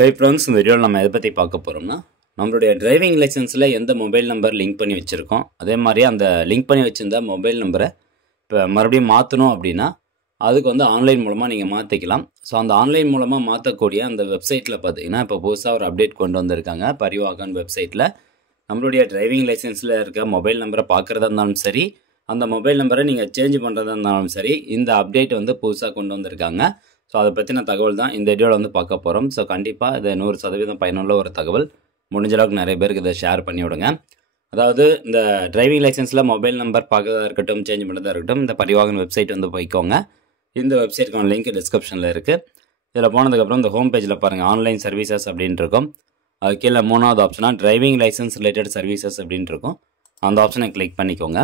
Hey friends, இந்த வீடியோவில் நம்ம எதை பற்றி பார்க்க போகிறோம்னா, நம்மளுடைய டிரைவிங் லைசன்ஸில் எந்த மொபைல் நம்பர் லிங்க் பண்ணி வச்சுருக்கோம், அதே மாதிரி அந்த லிங்க் பண்ணி வச்சுருந்த மொபைல் நம்பரை இப்போ மறுபடியும் மாற்றணும் அப்படின்னா அதுக்கு வந்து ஆன்லைன் மூலமாக நீங்கள் மாற்றிக்கலாம். ஸோ அந்த ஆன்லைன் மூலமாக மாற்றக்கூடிய அந்த வெப்சைட்டில் பார்த்தீங்கன்னா இப்போ புதுசாக ஒரு அப்டேட் கொண்டு வந்திருக்காங்க. பரிவாகன் வெப்சைட்டில் நம்மளுடைய டிரைவிங் லைசன்ஸில் இருக்க மொபைல் நம்பரை பார்க்குறதா இருந்தாலும் சரி, அந்த மொபைல் நம்பரை நீங்கள் சேஞ்ச் பண்ணுறதா இருந்தாலும் சரி, இந்த அப்டேட் வந்து புதுசாக கொண்டு வந்திருக்காங்க. ஸோ அதை பற்றின தகவல் தான் இந்த வீடியோவில் வந்து பார்க்க போகிறோம். ஸோ கண்டிப்பாக இது 100% பயனுள்ள ஒரு தகவல். முடிஞ்ச அளவுக்கு நிறைய பேருக்கு இதை ஷேர் பண்ணி விடுங்க. அதாவது இந்த டிரைவிங் லைசன்ஸில் மொபைல் நம்பர் பார்க்கறதா இருக்கட்டும், சேஞ்ச் பண்ணுறதா இருக்கட்டும், இந்த பரிவாகன் வெப்சைட் வந்து போய்க்கோங்க. இந்த வெப்சைட்டுக்கான லிங்க் டிஸ்கிரிப்ஷனில் இருக்குது. இதில் போனதுக்கப்புறம் இந்த ஹோம் பேஜில் பாருங்கள், ஆன்லைன் சர்வீசஸ் அப்படின்ட்டு இருக்கும். அது கீழே 3வது ஆப்ஷனாக டிரைவிங் லைசன்ஸ் ரிலேட்டட் சர்வீசஸ் அப்படின்ட்டு இருக்கும். அந்த ஆப்ஷனை கிளிக் பண்ணிக்கோங்க.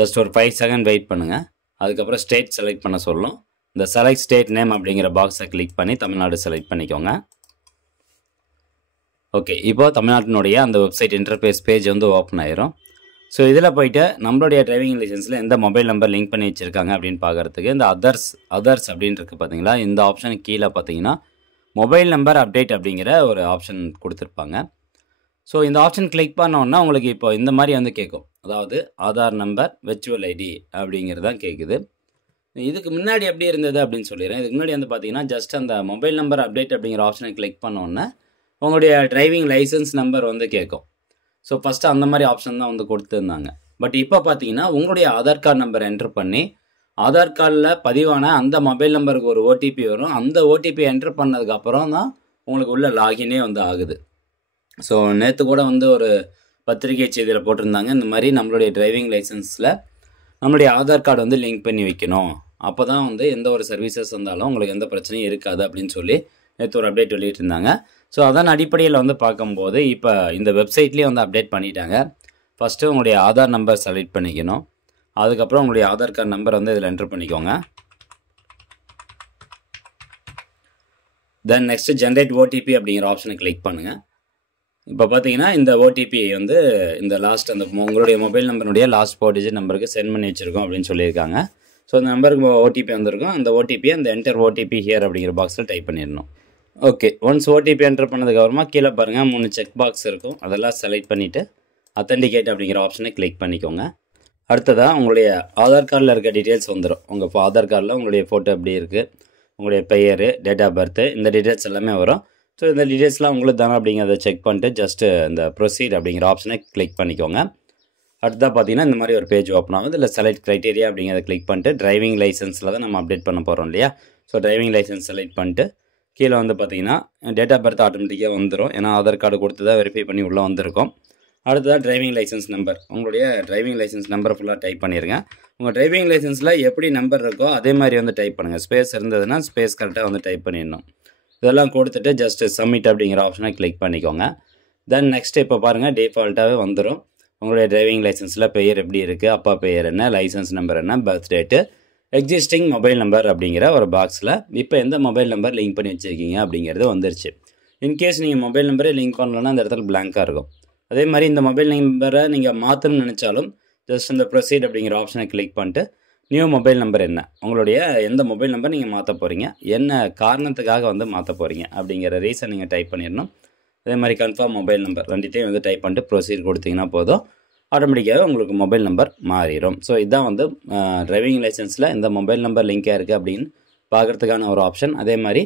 ஜஸ்ட் ஒரு 5 செகண்ட் வெயிட் பண்ணுங்கள். அதுக்கப்புறம் ஸ்டேட் செலக்ட் பண்ண சொல்லும். இந்த செலக்ட் ஸ்டேட் நேம் அப்படிங்கிற பாக்ஸை கிளிக் பண்ணி தமிழ்நாடு செலக்ட் பண்ணிக்கோங்க. ஓகே, இப்போ தமிழ்நாட்டினுடைய அந்த வெப்சைட் இன்டர்ஃபேஸ் பேஜ் வந்து ஓப்பன் ஆயிரும். ஸோ இதில் போய்ட்டு நம்மளுடைய டிரைவிங் லைசன்ஸில் எந்த மொபைல் நம்பர் லிங்க் பண்ணி வச்சுருக்காங்க அப்படின்னு பார்க்குறதுக்கு இந்த அதர்ஸ் அப்படின்னு இருக்குது பார்த்தீங்களா, இந்த ஆப்ஷனுக்கு கீழே பார்த்தீங்கன்னா மொபைல் நம்பர் அப்டேட் அப்படிங்கிற ஒரு ஆப்ஷன் கொடுத்துருப்பாங்க. ஸோ இந்த ஆப்ஷன் கிளிக் பண்ணோன்னா உங்களுக்கு இப்போ இந்த மாதிரி வந்து கேட்கும். அதாவது ஆதார் நம்பர், விர்ச்சுவல் ஐடி அப்படிங்கிறதான் கேட்குது. இதுக்கு முன்னாடி எப்படி இருந்தது அப்படின்னு சொல்லிடுறேன். இதுக்கு முன்னாடி வந்து பார்த்தீங்கன்னா ஜஸ்ட் அந்த மொபைல் நம்பர் அப்டேட் அப்படிங்கிற ஆப்ஷனை கிளிக் பண்ணோன்னே உங்களுடைய டிரைவிங் லைசன்ஸ் நம்பர் வந்து கேட்கும். ஸோ ஃபஸ்ட்டு அந்த மாதிரி ஆப்ஷன் தான் வந்து கொடுத்துருந்தாங்க. பட் இப்போ பார்த்தீங்கன்னா உங்களுடைய ஆதார் கார்டு நம்பர் என்ட்ரு பண்ணி ஆதார் கார்டில் பதிவான அந்த மொபைல் நம்பருக்கு ஒரு ஓடிபி வரும். அந்த ஓடிபி என்ட்ரு பண்ணதுக்கப்புறம் தான் உங்களுக்கு உள்ள லாகினே வந்து ஆகுது. ஸோ நேற்று கூட வந்து ஒரு பத்திரிகை செய்தியில் போட்டிருந்தாங்க, இந்த மாதிரி நம்மளுடைய டிரைவிங் லைசன்ஸில் நம்மளுடைய ஆதார் கார்டு வந்து லிங்க் பண்ணி வைக்கணும், அப்போ தான் வந்து எந்த ஒரு சர்வீசஸ் வந்தாலும் உங்களுக்கு எந்த பிரச்சனையும் இருக்காது அப்படின்னு சொல்லி நேற்று ஒரு அப்டேட் வெளியிட்டிருந்தாங்க. ஸோ அதன் அடிப்படையில் வந்து பார்க்கும்போது இப்போ இந்த வெப்சைட்லேயே வந்து அப்டேட் பண்ணிட்டாங்க. ஃபஸ்ட்டு உங்களுடைய ஆதார் நம்பர் செலக்ட் பண்ணிக்கணும். அதுக்கப்புறம் உங்களுடைய ஆதார் கார்டு நம்பர் வந்து இதில் என்ட்ரு பண்ணிக்கோங்க. தென் நெக்ஸ்ட்டு ஜென்ரேட் ஓடிபி அப்படிங்கிற ஆப்ஷனை கிளிக் பண்ணுங்கள். இப்போ பார்த்தீங்கன்னா இந்த ஓடிபி வந்து இந்த லாஸ்ட் அந்த உங்களுடைய மொபைல் நம்பருடைய லாஸ்ட் 4 டிஜிட் நம்பருக்கு சென்ட் பண்ணி வச்சுருக்கோம் அப்படின்னு சொல்லியிருக்காங்க. ஸோ அந்த நம்பருக்கு ஓடிபி வந்திருக்கும். அந்த ஓடிபியை அந்த என்டர் ஓடிபி ஹியர் அப்படிங்கிற பாக்ஸில் டைப் பண்ணிடணும். ஓகே, ஒன்ஸ் ஓடிபி என்டர் பண்ணதுக்கப்புறமா கீழே பாருங்கள் 3 செக் பாக்ஸ் இருக்கும். அதெல்லாம் செலக்ட் பண்ணிவிட்டு அத்தன்டிகேட் அப்படிங்கிற ஆப்ஷனை கிளிக் பண்ணிக்கோங்க. அடுத்ததாக உங்களுடைய ஆதார் கார்டில் இருக்க டீட்டெயில்ஸ் வந்துடும். உங்கள் ஆதார் கார்டில் உங்களுடைய ஃபோட்டோ எப்படி இருக்குது, உங்களுடைய பெயர், டேட் ஆஃப் பர்த்து, இந்த டீட்டெயில்ஸ் எல்லாமே வரும். ஸோ இந்த டீட்டெயில்ஸ்லாம் உங்களுக்கு தானே அப்படிங்கிறத செக் பண்ணிட்டு ஜஸ்ட்டு இந்த ப்ரொசீட் அப்படிங்கிற ஆப்ஷனை கிளிக் பண்ணிக்கோங்க. அடுத்ததாக பார்த்தீங்கன்னா இந்த மாதிரி ஒரு பேஜ் ஓப்பன் ஆகுது. இல்லை செலக்ட் க்ரைட்டீரியா அப்படிங்கிறத கிளிக் பண்ணிட்டு டிரைவிங் லைசன்ஸில் தான் நம்ம அப்டேட் பண்ண போகிறோம் இல்லையா. ஸோ டிரைவிங் லைசன்ஸ் செலக்ட் பண்ணிட்டு கீழே வந்து பார்த்தீங்கன்னா டேட் ஆஃப் பர்த் ஆட்டோமேட்டிக்காக வந்துடும். ஏன்னா ஆதார் கார்டு கொடுத்து தான் வெரிஃபை பண்ணி உள்ளே வந்திருக்கும். அடுத்ததாக டிரைவிங் லைசன்ஸ் நம்பர், உங்களுடைய டிரைவிங் லைசன்ஸ் நம்பரை ஃபுல்லாக டைப் பண்ணிடுங்க. உங்கள் டிரைவிங் லைசன்ஸில் எப்படி நம்பர் இருக்கோ அதே மாதிரி வந்து டைப் பண்ணுங்கள். ஸ்பேஸ் இருந்ததுன்னா ஸ்பேஸ் கரெக்டாக வந்து டைப் பண்ணிடணும். இதெல்லாம் கொடுத்துட்டு ஜஸ்ட் சப்மிட் அப்படிங்கிற ஆப்ஷனை கிளிக் பண்ணிக்கோங்க. தென் நெக்ஸ்ட் இப்போ பாருங்கள் டிஃபால்ட்டாகவே வந்துடும். உங்களுடைய டிரைவிங் லைசன்ஸில் பெயர் எப்படி இருக்குது, அப்பா பெயர் என்ன, லைசன்ஸ் நம்பர் என்ன, birth date, existing mobile number அப்படிங்கிற ஒரு பாக்ஸில் இப்போ எந்த மொபைல் நம்பர் லிங்க் பண்ணி வச்சுருக்கீங்க அப்படிங்கிறது வந்துருச்சு. இன்கேஸ் நீங்கள் மொபைல் நம்பரே லிங்க் பண்ணலன்னா அந்த இடத்துல பிளாங்காக இருக்கும். அதே மாதிரி இந்த மொபைல் நம்பரை நீங்கள் மாற்றணும்னு நினச்சாலும் ஜஸ்ட் இந்த ப்ரொசீட் அப்படிங்கிற ஆப்ஷனை கிளிக் பண்ணிட்டு நியூ மொபைல் நம்பர் என்ன, உங்களுடைய எந்த மொபைல் நம்பர் நீங்கள் மாற்ற போகிறீங்க, என்ன காரணத்துக்காக வந்து மாற்ற போகிறீங்க அப்படிங்கிற ரீசன் நீங்கள் டைப் பண்ணிடணும். அதே மாதிரி கன்ஃபார்ம் மொபைல் நம்பர் ரெண்டுத்தையும் வந்து டைப் பண்ணிட்டு ப்ரொசீட் கொடுத்தீங்கன்னா போதும், ஆட்டோமேட்டிக்காகவே உங்களுக்கு மொபைல் நம்பர் மாறிடும். ஸோ இதுதான் வந்து டிரைவிங் லைசன்ஸில் இந்த மொபைல் நம்பர் லிங்காக இருக்குது அப்படின்னு பார்க்குறதுக்கான ஒரு ஆப்ஷன். அதே மாதிரி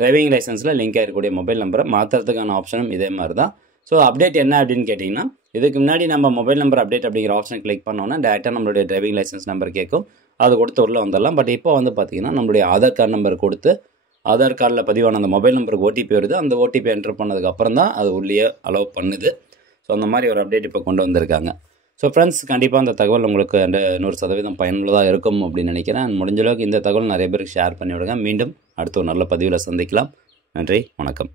டிரைவிங் லைசன்ஸில் லிங்காக இருக்கக்கூடிய மொபைல் நம்பரை மாற்றுறதுக்கான ஆப்ஷனும் இதே மாதிரி தான். ஸோ அப்டேட் என்ன அப்படின்னு கேட்டிங்கன்னா, இதுக்கு முன்னாடி நம்ம மொபைல் நம்பர் அப்டேட் அப்படிங்கிற ஆப்ஷனை கிளிக் பண்ணோன்னா டேரெக்டாக நம்மளுடைய டிரைவிங் லைசன்ஸ் நம்பர் கேட்கும். அது கொடுத்து உள்ளே வந்துடலாம். பட் இப்போ வந்து பார்த்திங்கன்னா நம்மளுடைய ஆதார் கார்டு நம்பர் கொடுத்து ஆதார் கார்டில் பதிவான அந்த மொபைல் நம்பருக்கு ஓடிபி வருது. அந்த ஓடிபி என்டர் பண்ணதுக்கப்புறம் தான் அது உள்ளே அலோவ் பண்ணுது. ஸோ அந்த மாதிரி ஒரு அப்டேட் இப்போ கொண்டு வந்திருக்காங்க. ஸோ ஃப்ரெண்ட்ஸ், கண்டிப்பாக அந்த தகவல் உங்களுக்கு 100% பயனுள்ளதாக இருக்கும் அப்படின்னு நினைக்கிறேன். முடிஞ்ச அளவுக்கு இந்த தகவல் நிறைய பேருக்கு ஷேர் பண்ணி விடுங்க. மீண்டும் அடுத்த ஒரு நல்ல பதிவில் சந்திக்கலாம். நன்றி, வணக்கம்.